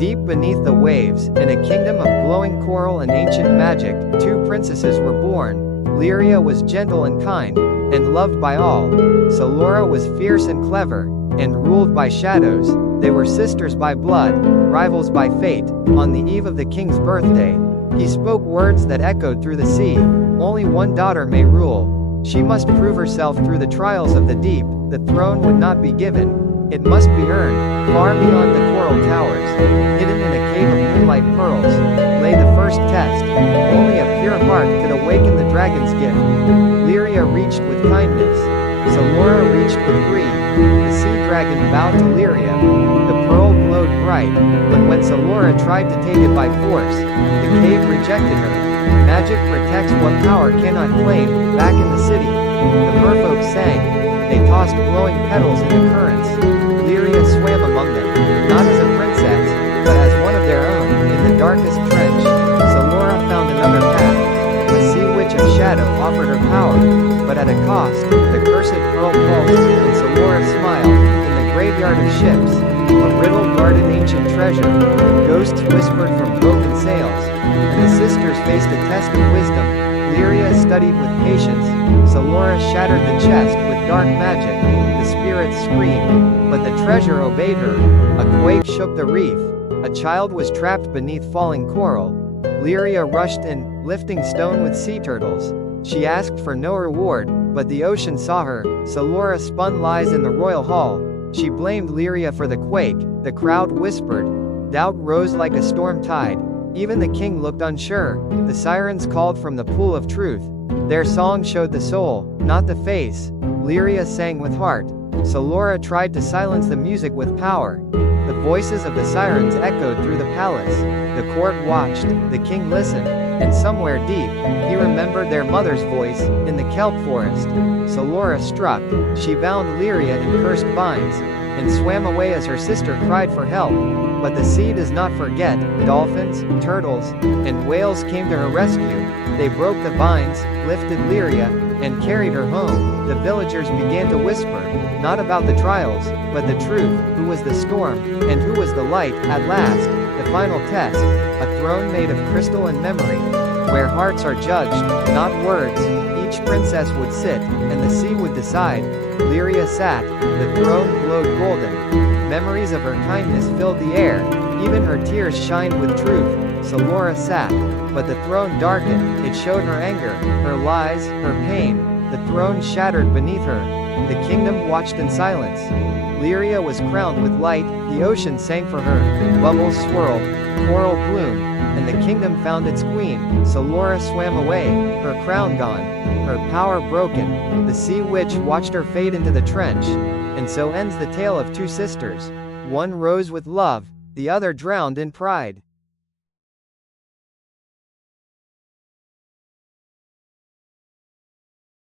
Deep beneath the waves, in a kingdom of glowing coral and ancient magic, two princesses were born. Lyria was gentle and kind, and loved by all. Solara was fierce and clever, and ruled by shadows. They were sisters by blood, rivals by fate. On the eve of the king's birthday, he spoke words that echoed through the sea. Only one daughter may rule. She must prove herself through the trials of the deep. The throne would not be given. It must be earned, far beyond the coral towers. Hidden in a cave of moonlight pearls, lay the first test. Only a pure heart could awaken the dragon's gift. Lyria reached with kindness. Solara reached with greed. The sea dragon bowed to Lyria. The pearl glowed bright, but when Solara tried to take it by force, the cave rejected her. Magic protects what power cannot claim. Back in the city, the merfolk sang. They tossed glowing petals in the currents. Lyria swam among them, not as a princess, but as one of their own. In the darkest trench, Solara found another path. A sea witch of shadow offered her power, but at a cost. The cursed pearl pulsed, and Solara smiled. In the graveyard of ships, a riddle guarded ancient treasure. Ghosts whispered from broken sails, and the sisters faced a test of wisdom. Lyria studied with patience. Solara shattered the chest with dark magic. The spirits screamed, but the treasure obeyed her. A quake shook the reef. A child was trapped beneath falling coral. Lyria rushed in, lifting stone with sea turtles. She asked for no reward, but the ocean saw her. Solara spun lies in the royal hall. She blamed Lyria for the quake. The crowd whispered. Doubt rose like a storm tide. Even the king looked unsure. The sirens called from the pool of truth. Their song showed the soul, not the face. Lyria sang with heart. Solara tried to silence the music with power. The voices of the sirens echoed through the palace. The court watched, the king listened, and somewhere deep, he remembered their mother's voice, in the kelp forest. Solara struck. She bound Lyria in cursed vines, and swam away as her sister cried for help. But the sea does not forget. Dolphins, turtles, and whales came to her rescue. They broke the vines, lifted Lyria, and carried her home. The villagers began to whisper, not about the trials, but the truth. Who was the storm, and who was the light? At last, the final test, a throne made of crystal and memory, where hearts are judged, not words. Each princess would sit, and the sea would decide. Lyria sat, the throne glowed golden. Memories of her kindness filled the air, even her tears shined with truth. Solara sat, but the throne darkened. It showed her anger, her lies, her pain. The throne shattered beneath her. The kingdom watched in silence. Lyria was crowned with light, the ocean sang for her. Bubbles swirled, coral bloomed, and the kingdom found its queen. Solara swam away, her crown gone, her power broken. The sea witch watched her fade into the trench. And so ends the tale of two sisters. One rose with love, the other drowned in pride.